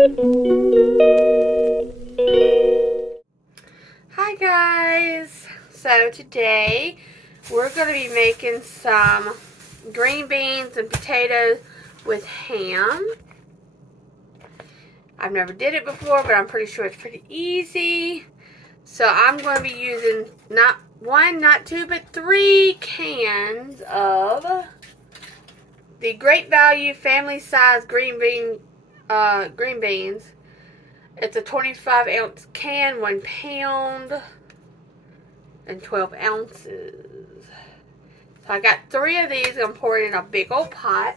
Hi guys! So today we're going to be making some green beans and potatoes with ham. I've never did it before, but I'm pretty sure it's pretty easy. So I'm going to be using not one, not two, but 3 cans of the Great Value family size green beans. It's a 25-ounce can, 1 pound, and 12 ounces. So I got 3 of these. I'm pouring in a big old pot.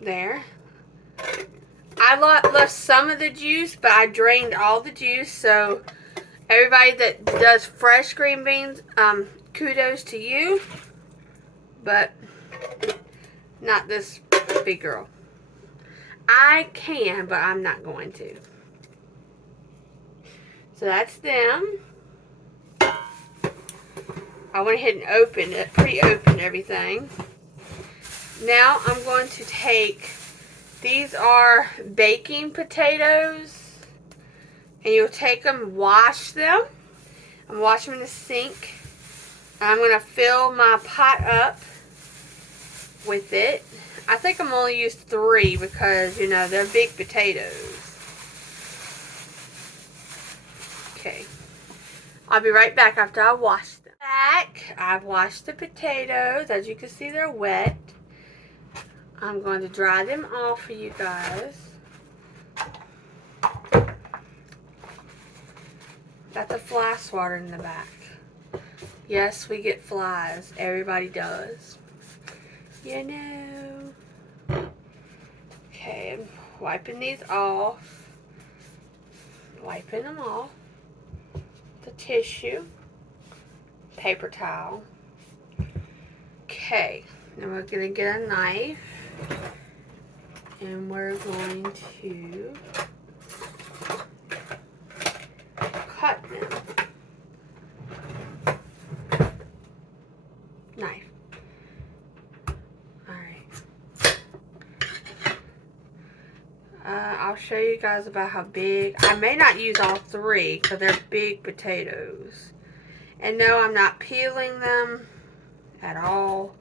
There. I left some of the juice, but I drained all the juice. So everybody that does fresh green beans, kudos to you. But not this big girl. I can, but I'm not going to. So that's them. I went ahead and opened it, pre-opened everything. Now I'm going to take, these are baking potatoes, and you'll take them, wash them, and wash them in the sink. I'm going to fill my pot up with it. I think I'm only used 3 because, you know, they're big potatoes. Okay. I'll be right back after I wash them. I've washed the potatoes. As you can see, they're wet. I'm going to dry them off for you guys. That's a fly swatter in the back. Yes, we get flies. Everybody does. You know. Okay, I'm wiping these off. Wiping them off. The tissue. Paper towel. Okay, now we're going to get a knife. And we're going to cut them. Knife. I'll show you guys about how big. I may not use all 3 because they're big potatoes. And no, I'm not peeling them at all.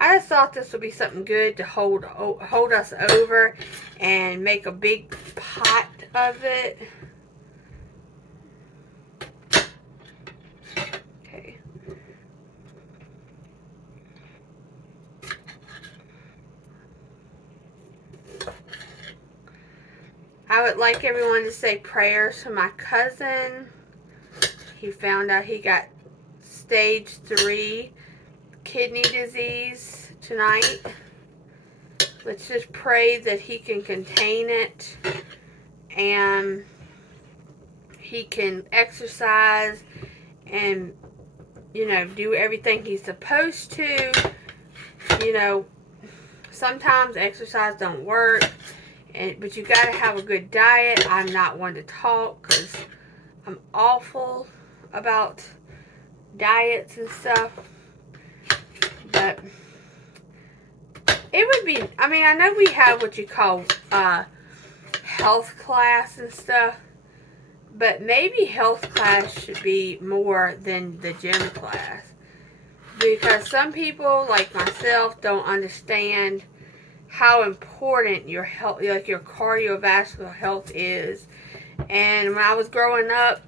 I just thought this would be something good to hold us over and make a big pot of it. Okay. I would like everyone to say prayers for my cousin. He found out he got stage 3 kidney disease tonight. Let's just pray that he can contain it and he can exercise and, you know, do everything he's supposed to. You know, sometimes exercise don't work, but you got to have a good diet. I'm not one to talk because I'm awful about diets and stuff. But it would be, I mean, I know we have what you call health class and stuff, but maybe health class should be more than the gym class. Because some people, like myself, don't understand how important your health, like your cardiovascular health is. And when I was growing up,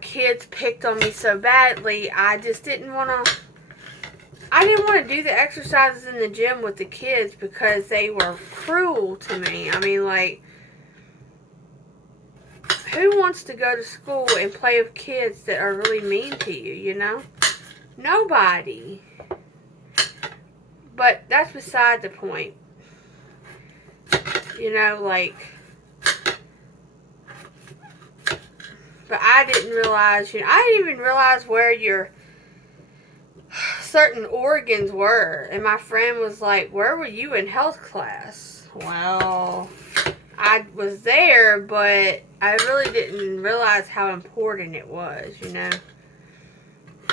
kids picked on me so badly, I just didn't want to do the exercises in the gym with the kids because they were cruel to me. I mean, like, who wants to go to school and play with kids that are really mean to you, you know? Nobody. But that's beside the point. You know, like, but I didn't realize, you know, I didn't even realize where your certain organs were. And my friend was like, where were you in health class? Well, I was there, but I really didn't realize how important it was, you know.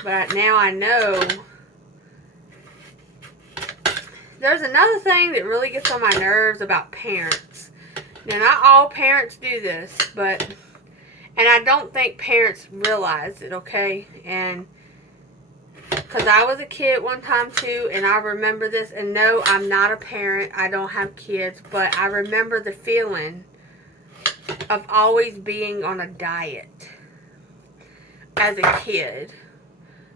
But now I know there's another thing that really gets on my nerves about parents. Now, not all parents do this, but, and I don't think parents realize it, okay? And, because I was a kid one time too, and I remember this, and no, I'm not a parent, I don't have kids, but I remember the feeling of always being on a diet as a kid.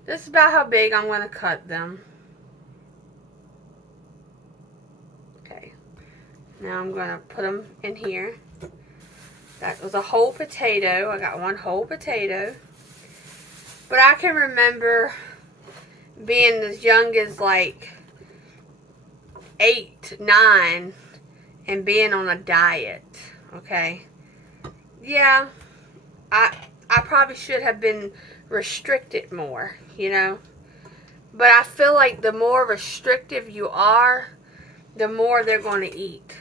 This is about how big I'm going to cut them. Okay. Now I'm going to put them in here. That was a whole potato. I got one whole potato. But I can remember being as young as like 8, 9 and being on a diet. Okay. Yeah. I probably should have been restricted more, you know. But I feel like the more restrictive you are, the more they're going to eat.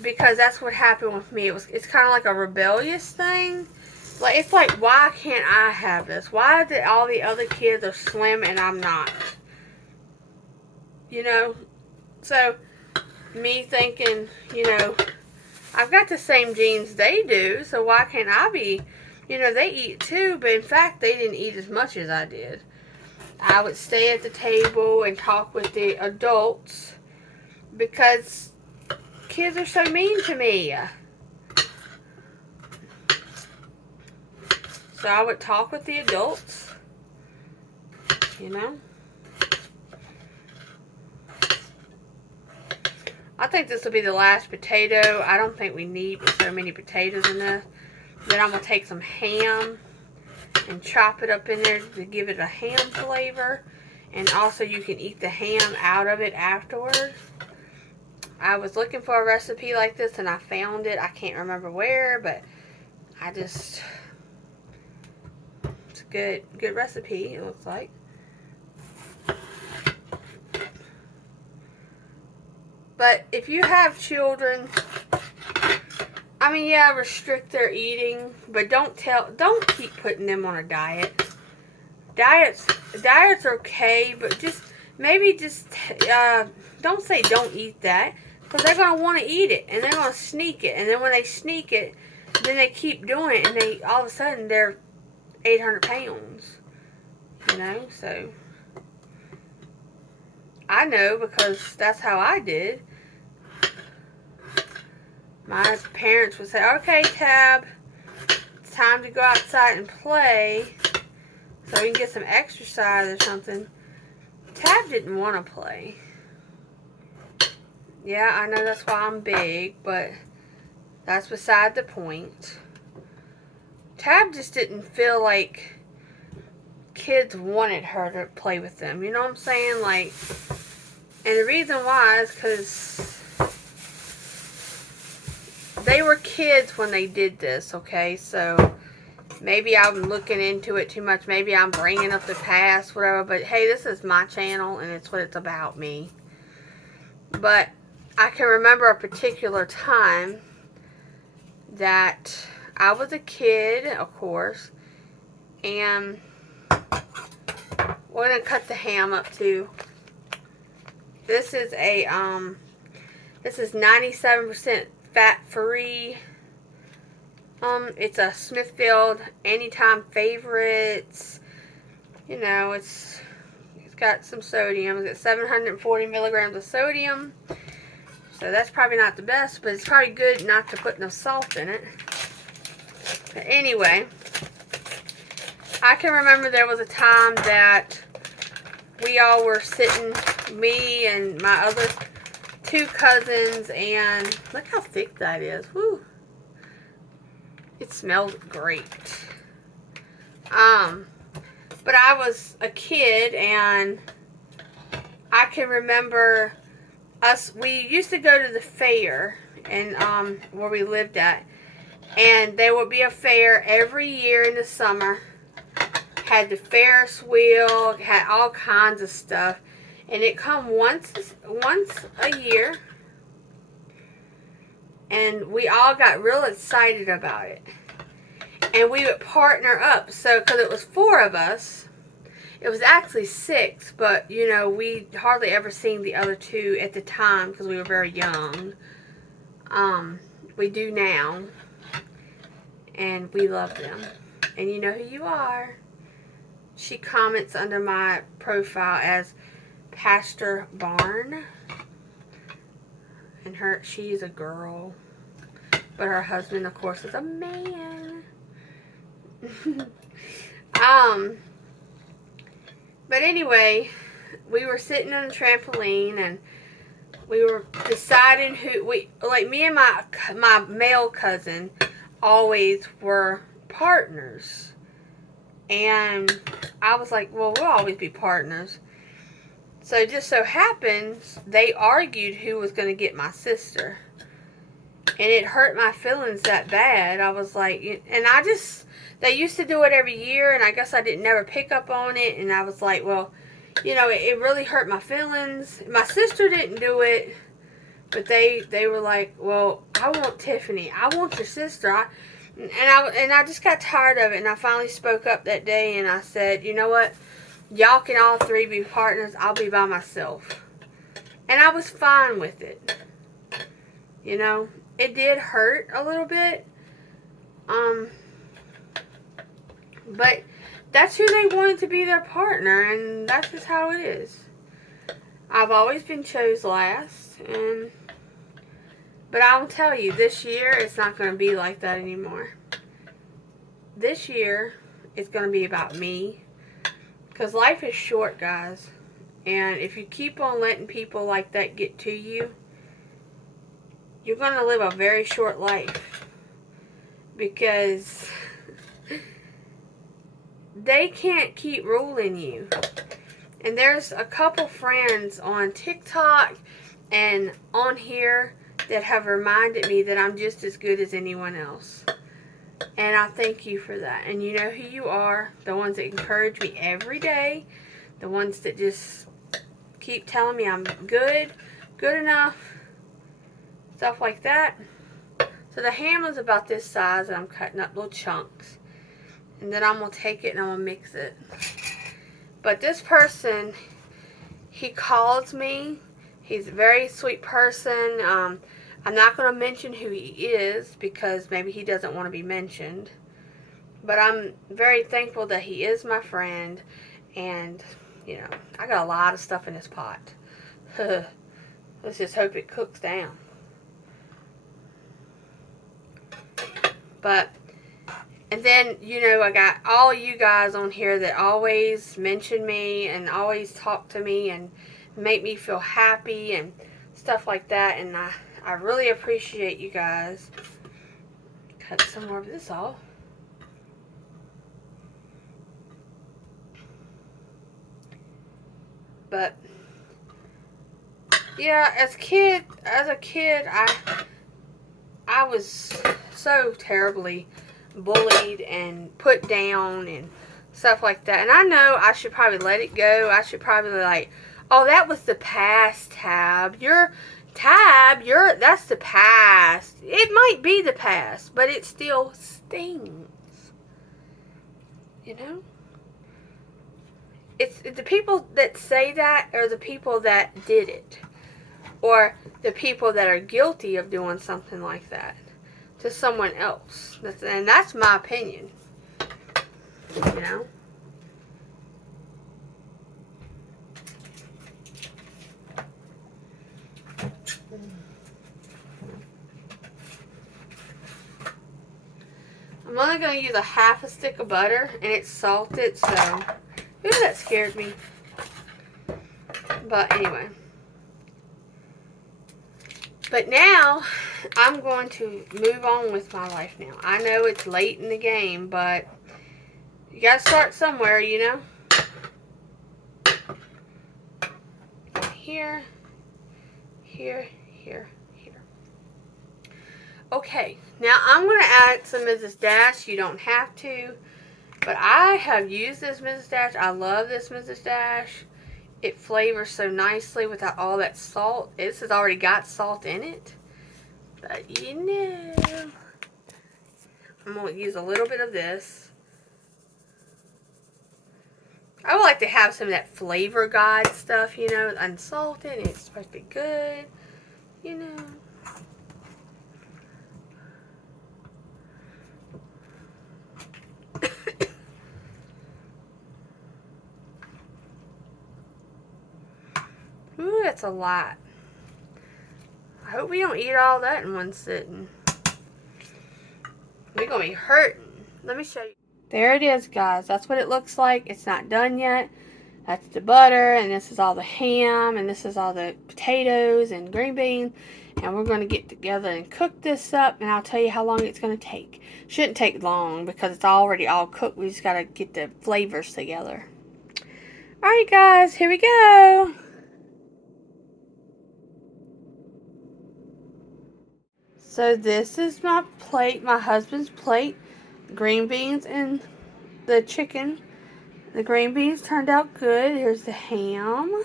Because that's what happened with me. It's kind of like a rebellious thing. Like, it's like, why can't I have this? Why did all the other kids are slim and I'm not? You know? So, me thinking, you know, I've got the same genes they do, so why can't I be? You know, they eat too, but in fact, they didn't eat as much as I did. I would stay at the table and talk with the adults because kids are so mean to me. So I would talk with the adults, you know. I think this will be the last potato. I don't think we need so many potatoes in this. Then I'm going to take some ham and chop it up in there to give it a ham flavor. And also you can eat the ham out of it afterwards. I was looking for a recipe like this and I found it. I can't remember where, but it's a good recipe, it looks like. But if you have children, I mean, yeah, restrict their eating, but don't keep putting them on a diet. Diets are okay, but maybe don't say don't eat that, because they're going to want to eat it, and they're going to sneak it, and then when they sneak it, then they keep doing it, and all of a sudden, they're 800 pounds, you know, so I know because that's how I did. My parents would say, okay, Tab, it's time to go outside and play so we can get some exercise or something. Tab didn't want to play. Yeah, I know that's why I'm big, but that's beside the point. Tab just didn't feel like kids wanted her to play with them. You know what I'm saying? Like, and the reason why is because they were kids when they did this, okay? So maybe I'm looking into it too much. Maybe I'm bringing up the past, whatever. But hey, this is my channel, and it's what it's about, me. But I can remember a particular time that I was a kid, of course, and we're going to cut the ham up too. This is a, this is 97% fat-free. It's a Smithfield Anytime Favorites. You know, it's got some sodium. It's got 740 milligrams of sodium. So that's probably not the best, but it's probably good not to put no salt in it. But anyway, I can remember there was a time that we all were sitting, me and my other 2 cousins, and look how thick that is. Woo! It smells great. But I was a kid, and I can remember we used to go to the fair, and where we lived at, and there would be a fair every year in the summer. Had the Ferris wheel, had all kinds of stuff, and it come once a year, and we all got real excited about it. And we would partner up, so because it was 4 of us, It was actually 6, but, you know, we hardly ever seen the other 2 at the time because we were very young. We do now, and we love them. And you know who you are. She comments under my profile as Pastor Barn. And she's a girl. But her husband, of course, is a man. But anyway, we were sitting on the trampoline and we were deciding like me and my male cousin always were partners. And I was like, well, we'll always be partners. So it just so happens they argued who was going to get my sister. And it hurt my feelings that bad. I was like, and they used to do it every year, and I guess I didn't never pick up on it. And I was like, well, you know, it really hurt my feelings. My sister didn't do it, but they were like, well, I want Tiffany. I want your sister. And I just got tired of it, and I finally spoke up that day, and I said, you know what? Y'all can all 3 be partners. I'll be by myself. And I was fine with it. You know, it did hurt a little bit. But that's who they wanted to be their partner, and that's just how it is. I've always been chose last, but I'll tell you, this year it's not going to be like that anymore. This year it's going to be about me, because life is short, guys, and if you keep on letting people like that get to you, you're going to live a very short life, because they can't keep ruling you. And there's a couple friends on TikTok and on here that have reminded me that I'm just as good as anyone else. And I thank you for that. And you know who you are. The ones that encourage me every day. The ones that just keep telling me I'm good enough. Stuff like that. So the ham is about this size, and I'm cutting up little chunks. And then I'm going to take it and I'm going to mix it. But this person, he calls me. He's a very sweet person. I'm not going to mention who he is because maybe he doesn't want to be mentioned. But I'm very thankful that he is my friend. And, you know, I got a lot of stuff in this pot. Let's just hope it cooks down. But... and then, you know, I got all you guys on here that always mention me and always talk to me and make me feel happy and stuff like that. And I really appreciate you guys. Cut some more of this off. But, yeah, as a kid, I was so terribly bullied and put down and stuff like that. And I know I should probably let it go. I should probably like, oh, that was the past, Tab. That's the past. It might be the past, but it still stings. You know? It's the people that say that are the people that did it. Or the people that are guilty of doing something like that to someone else. And that's my opinion. You know? I'm only going to use a half a stick of butter, and it's salted, so... ooh, that scared me. But anyway. But now, I'm going to move on with my life now. I know it's late in the game, but you got to start somewhere, you know? Here, here, here, here. Okay, now I'm going to add some Mrs. Dash. You don't have to, but I have used this Mrs. Dash. I love this Mrs. Dash. It flavors so nicely without all that salt. This has already got salt in it. But you know, I'm going to use a little bit of this. I would like to have some of that Flavor God stuff, you know, unsalted, and it's supposed to be good, you know. Ooh, that's a lot. I hope we don't eat all that in one sitting. We're going to be hurting. Let me show you. There it is, guys. That's what it looks like. It's not done yet. That's the butter, and this is all the ham, and this is all the potatoes and green beans. And we're going to get together and cook this up, and I'll tell you how long it's going to take. Shouldn't take long because it's already all cooked. We just got to get the flavors together. Alright, guys, here we go. So this is my plate, my husband's plate. Green beans and the chicken. The green beans turned out good. Here's the ham.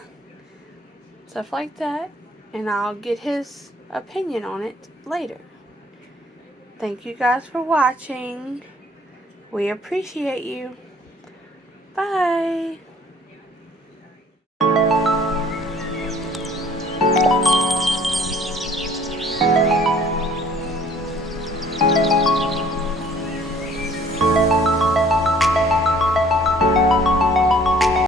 Stuff like that. And I'll get his opinion on it later. Thank you guys for watching. We appreciate you. Bye.